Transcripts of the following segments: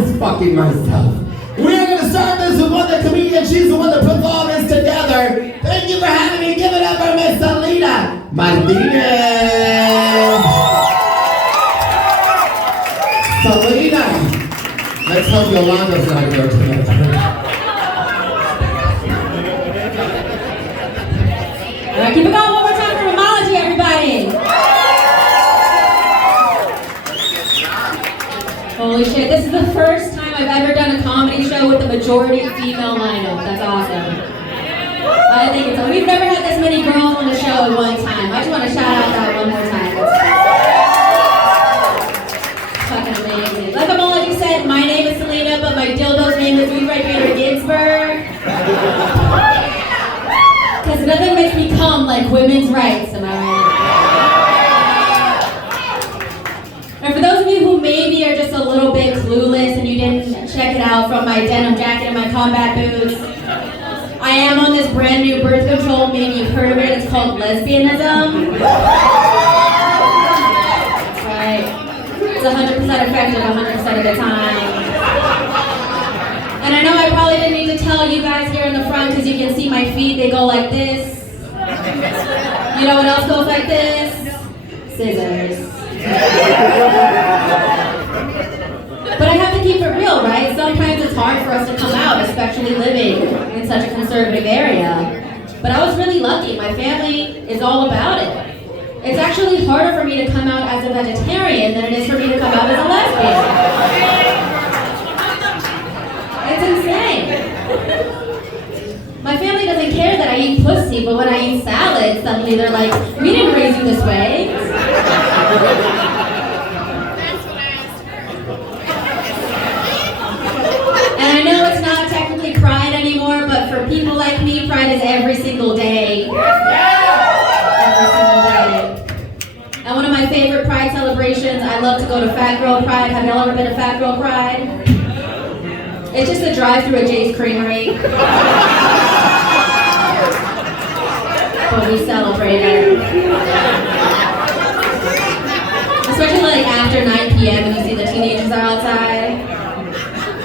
just fucking myself. We are going to start this with one of the comedians. She's the one that puts all this together. Thank you for having me. Give it up for Miss Selena Martinez. Selena. Let's hope Yolanda's not here tonight. All right, keep it going. One more time for Homology, everybody. Holy shit, this is the first time I've ever done a comedy show with a majority female lineup. That's awesome. I think it's, we've never had this many girls on the show at one time. I just want to shout out that one more time. It's fucking amazing. Like Homology said, my name is Selena, but my dildo's name is Ruth Bader Ginsburg. Because nothing makes me come like women's rights, am I right? And for those of you who maybe are just a little bit clueless and you didn't check it out from my denim jacket and my combat boots, I am on this brand new birth control, maybe you've heard of it, it's called lesbianism. That's right. It's 100% effective 100% of the time. And I know I probably didn't need to tell you guys here in the front because you can see my feet, they go like this. You know what else goes like this? Scissors. But I have to keep it real, right? Sometimes it's hard for us to come out, especially living in such a conservative area. But I was really lucky. My family is all about it. It's actually harder for me to come out as a vegetarian than it is for me to come out as a lesbian. It's insane. My family doesn't care that I eat pussy, but when I eat salad, suddenly they're like, we didn't raise you this way. And I know it's not technically Pride anymore, but for people like me, Pride is every single day. Every single day. And one of my favorite Pride celebrations, I love to go to Fat Girl Pride. Have y'all ever been to Fat Girl Pride? It's just a drive-through at Jay's Creamery. But we celebrate it. Especially like after 9 p.m. and you see the teenagers are outside.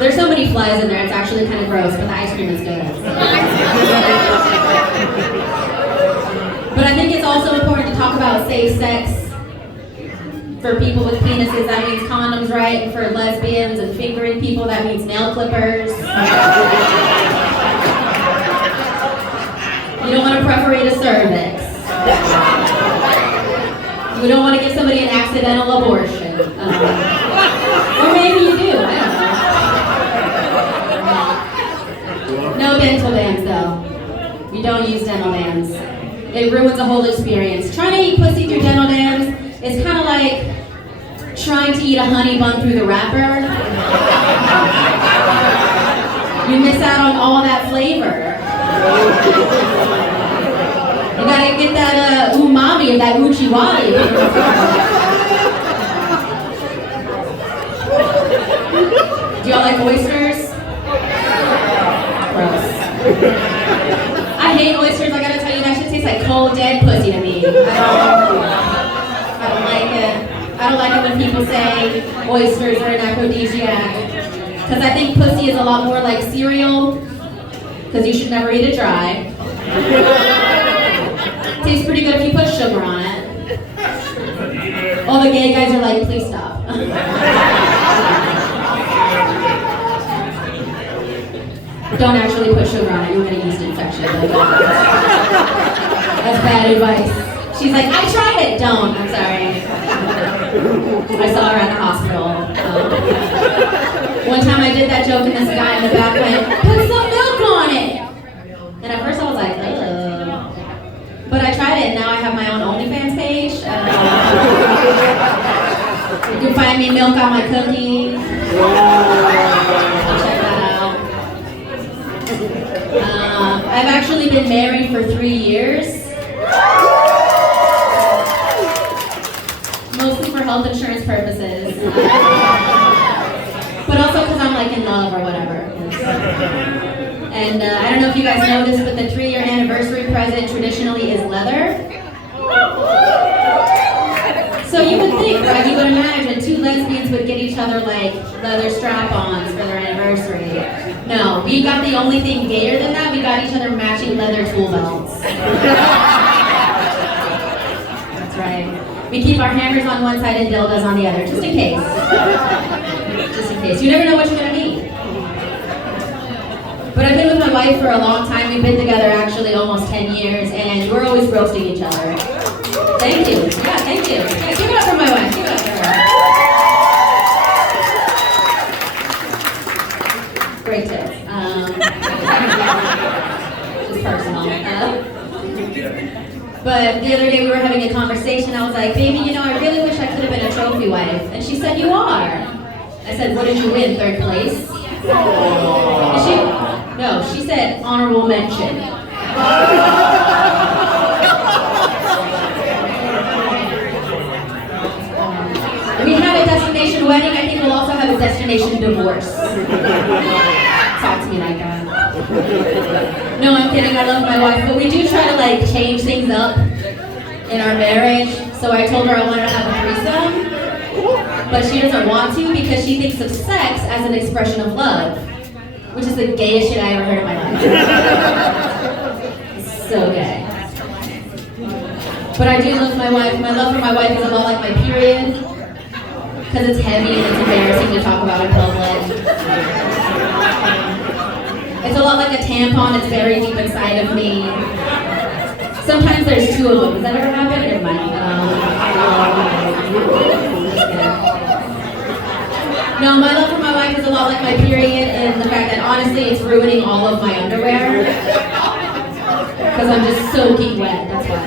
There's so many flies in there, it's actually kind of gross, but the ice cream is good. But I think it's also important to talk about safe sex. For people with penises, that means condoms, right? And for lesbians and fingering people, that means nail clippers. You don't want to perforate a cervix. You don't want to give somebody an accidental abortion. Or maybe you do, I don't know. No dental dams, though. You don't use dental dams. It ruins the whole experience. Trying to eat pussy through dental dams is kind of like trying to eat a honey bun through the wrapper. You miss out on all that flavor. You gotta get that umami or that uchiwali. Do y'all like oysters? Gross. I hate oysters, I gotta tell you, that shit tastes like cold dead pussy to me. I don't like it. I don't like it when people say oysters are an aphrodisiac. Because I think pussy is a lot more like cereal. Because you should never eat it dry. Tastes pretty good if you put sugar on it. All the gay guys are like, please stop. Don't actually put sugar on it, you'll get a yeast infection. That's bad advice. She's like, I tried it. Don't. I'm sorry. I saw her at the hospital. One time I did that joke and this guy in the back went, put some milk on it. And at first I was like, ugh. But I tried it and now I have my own OnlyFans page. You can find me milk on my cookies. Check that out. I've actually been married for 3 years. Mostly for health insurance purposes. But also because I'm like in love or whatever. And I don't know if you guys know this, but the 3-year anniversary present traditionally is leather. So you would think, right? You would imagine two lesbians would get each other like leather strap-ons for their anniversary. No, we got the only thing gayer than that. We got each other matching leather tool belts. That's right. We keep our hammers on one side and dildos on the other, just in case. Just in case. You never know what you're gonna need. But I've been with my wife for a long time. We've been together actually almost 10 years, and we're always roasting each other. Thank you. Yeah, thank you. Yeah, give it up for my wife. Give it up for her. Great tips. Just personal. But the other day we were having a conversation. I was like, baby, you know, I really wish I could have been a trophy wife. And she said, you are. I said, what did you win? 3rd place? No, she said honorable mention. We had a destination wedding. I think we'll also have a destination divorce. Talk to me like that. No, I'm kidding. I love my wife, but we do try to like change things up in our marriage. So I told her I wanted to have a threesome, but she doesn't want to because she thinks of sex as an expression of love, which is the gayest shit I ever heard in my life. It's so gay. But I do love my wife. My love for my wife is a lot like my period, because it's heavy and it's embarrassing to talk about in public. It's a lot like a tampon. It's buried deep inside of me. Sometimes there's 2 of them. Does that ever happen? Never mind. No, my love for my wife is a lot like my period in the fact that honestly it's ruining all of my underwear. Because I'm just soaking wet, that's why.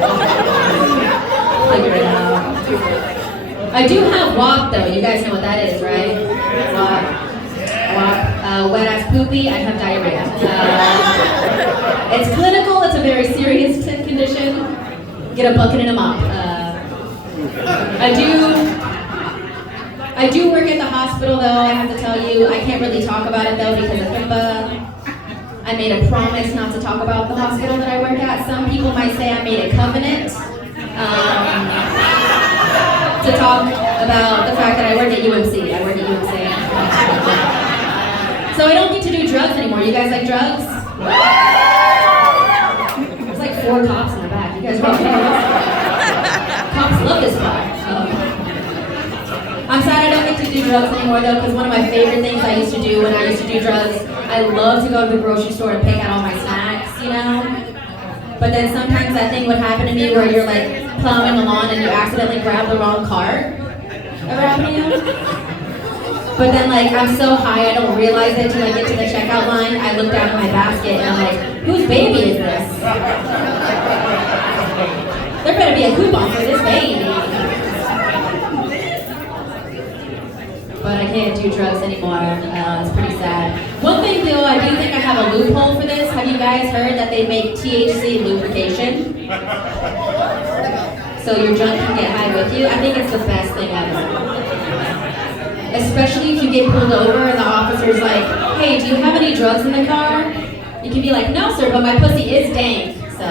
Figure it out. I do have WAP though, you guys know what that is, right? WAP. Wet ass poopy, I have diarrhea. It's clinical, it's a very serious condition. Get a bucket and a mop. I do work at the hospital though, I have to tell you. I can't really talk about it though because of HIPAA. I made a promise not to talk about the hospital that I work at. Some people might say I made a covenant to talk about the fact that I work at UMC. I work at UMC. So I don't get to do drugs anymore. You guys like drugs? There's like 4 cops in the back. You guys love drugs? Cops love this part. I'm sad I don't get to do drugs anymore though, because one of my favorite things I used to do when I used to do drugs, I love to go to the grocery store and pick out all my snacks, you know? But then sometimes that thing would happen to me where you're like plowing the lawn and you accidentally grab the wrong cart. Ever happen to you? But then like I'm so high I don't realize it till I get to the checkout line. I look down at my basket and I'm like, whose baby is this? There better be a coupon for this baby. But I can't do drugs anymore. It's pretty sad. One thing though, I do think I have a loophole for this. Have you guys heard that they make THC lubrication? So your junk can get high with you? I think it's the best thing ever. Especially if you get pulled over and the officer's like, hey, do you have any drugs in the car? You can be like, no sir, but my pussy is dank. So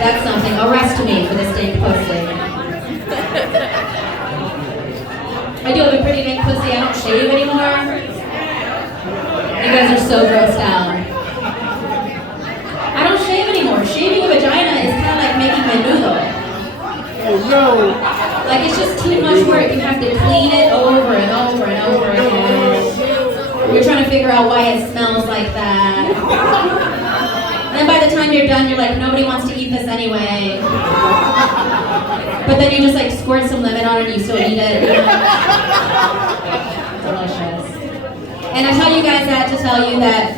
that's something. Arrest me for this dank pussy. I do have a pretty big pussy. I don't shave anymore. You guys are so grossed out. I don't shave anymore. Shaving a vagina is kind of like making menudo. Oh no. Like it's just too much work. You have to clean it over and over and over again. You're trying to figure out why it smells like that. And then by the time you're done, you're like, nobody wants to eat this anyway. But then you just like squirt some lemon on it and you still eat it. You know? Delicious. And I tell you guys that to tell you that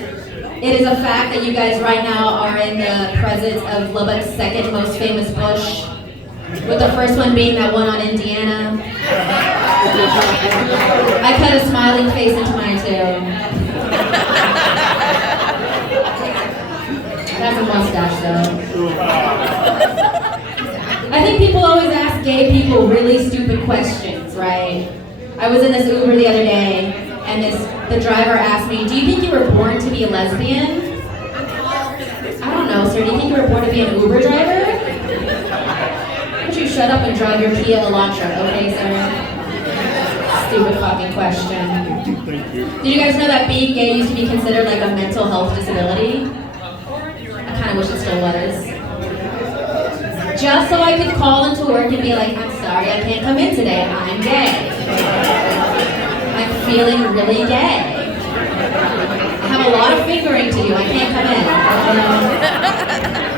it is a fact that you guys right now are in the presence of Lubbock's 2nd most famous bush, with the first one being that one on Indiana. I cut a smiling face into mine too. That's a mustache though. I think people always ask gay people really stupid questions, right? I was in this Uber the other day, and the driver asked me, do you think you were born to be a lesbian? I don't know, sir. Do you think you were born to be an Uber driver? Would you shut up and drive your Kia Elantra, okay, sir? Stupid fucking question. Did you guys know that being gay used to be considered like a mental health disability? I kind of wish it still was. Just so I could call into work and be like, I'm sorry, I can't come in today. I'm gay. I'm feeling really gay. I have a lot of fingering to do. I can't come in.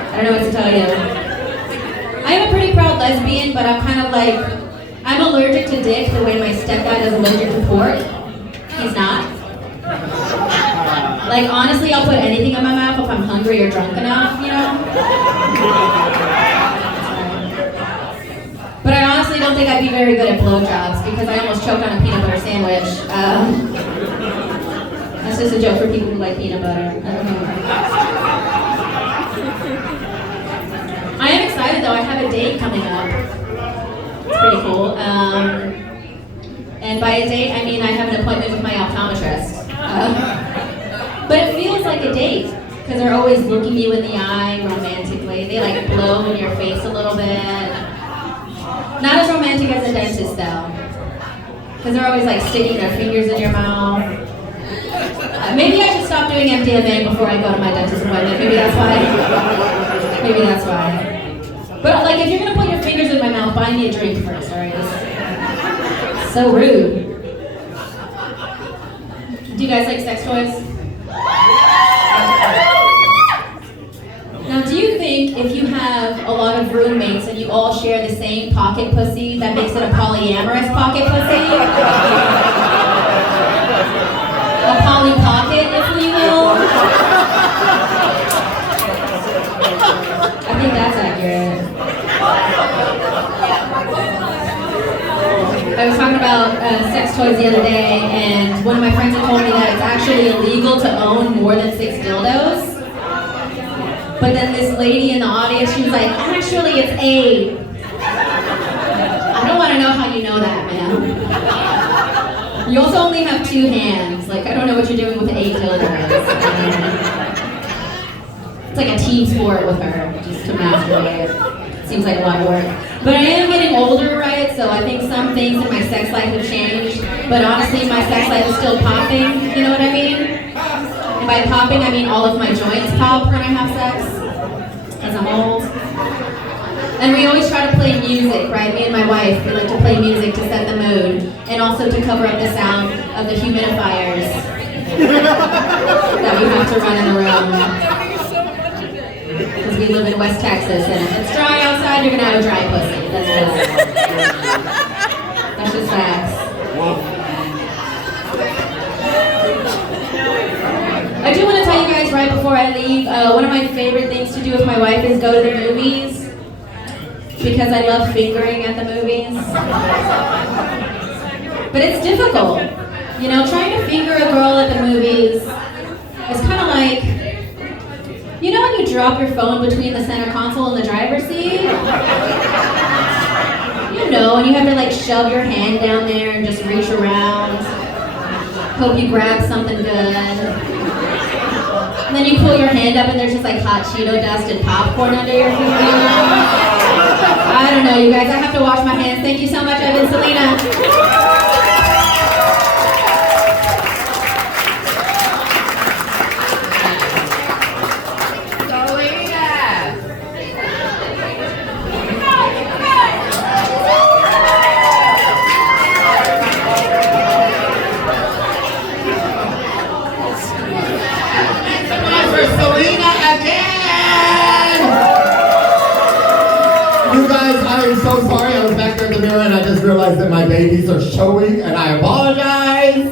I don't know what to tell you. I am a pretty proud lesbian, but I'm kind of like, I'm allergic to dick the way my stepdad is allergic to pork. He's not. Like, honestly, I'll put anything in my mouth if I'm hungry or drunk enough, you know? But I honestly don't think I'd be very good at blowjobs because I almost choked on a peanut butter sandwich. That's just a joke for people who like peanut butter. I don't know. I am excited though. I have a date coming up. It's pretty cool. And by a date, I mean I have an appointment with my optometrist. But it feels like a date because they're always looking you in the eye romantically. They like blow in your face a little bit. Not as romantic as a dentist though, because they're always like sticking their fingers in your mouth. Maybe I should stop doing MDMA before I go to my dentist appointment. Maybe that's why. Maybe that's why. But like, if you're gonna put your fingers in my mouth, buy me a drink first, alright? It's so rude. Do you guys like sex toys? Now, do you think if you have a lot of roommates and you all share the same pocket pussy, that makes it a polyamorous pocket pussy? A poly pocket, if we will? I think that's accurate. I was talking about sex toys the other day, and one of my friends had told me that it's actually illegal to own more than 6 dildos. But then this lady in the audience, she was like, actually it's 8. I don't want to know how you know that, man. You also only have 2 hands. Like, I don't know what you're doing with 8 dildos. It's like a team sport with her, just to masturbate. Seems like a lot of work. But I am getting older, right? So I think some things in my sex life have changed. But honestly, my sex life is still popping, you know what I mean? And by popping, I mean all of my joints pop when I have sex, because I'm old. And we always try to play music, right? Me and my wife, we like to play music to set the mood, and also to cover up the sound of the humidifiers that we have to run in the room. Because we live in West Texas, and if it's dry outside, you're gonna have a dry pussy. That's just facts. I do want to tell you guys right before I leave, one of my favorite things to do with my wife is go to the movies. Because I love fingering at the movies. But it's difficult. You know, trying to finger a girl at the movies is kind of like, you know when you drop your phone between the center console and the driver's seat? You know, and you have to like shove your hand down there and just reach around. Hope you grab something good. And then you pull your hand up and there's just like hot Cheeto dust and popcorn under your finger. I don't know, you guys. I have to wash my hands. Thank you so much. I've been Selena. You guys, I am so sorry. I was back there in the mirror and I just realized that my babies are showing and I apologize.